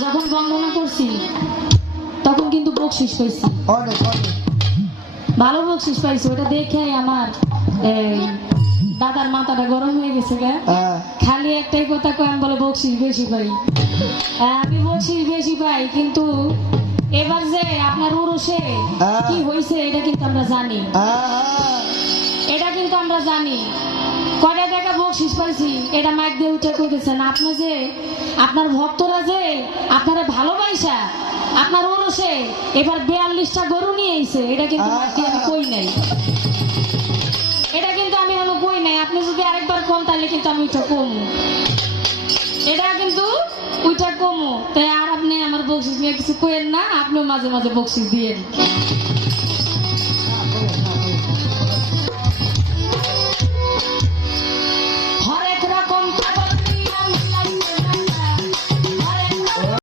যখন বন্দনা করছি তখন কিন্তু বকশিস পাইছি, অনেক অনেক ভালো বকশিস পাইছি। ওটা দেখে আমার দাদার মাথাটা গরম হয়ে গেছে গা। খালি একটাই কথা কয়, আমি বলে বকশিস বেশি পাই। আমি বকশিস বেশি পাই, কিন্তু এবার যে আপনার উরুষে কি হয়েছে এটা কিন্তু আমরা জানি, এটা কিন্তু আমরা জানি। কয়টা টাকা বকশিস পাইছি এটা মাইক দিয়ে উঠে কইতেছেন। আপনি যে আপনার ভক্তরা যে আপনারা ভালোবাসা আপনার ওরসে এবার 42টা গরু নিয়ে আইছে, এটা কিন্তু মাইক দিয়ে আমি কই নাই, এটা কিন্তু আমি এখনো কই নাই। আপনি যদি আরেকবার কম তাহলে কিন্তু আমি ওইটা কমু, এটা কিন্তু ওইটা কমু। তাই আর আপনি আমার বকশিস নিয়ে কিছু কইেন না, আপনিও মাঝে মাঝে বকশিস দিয়েন।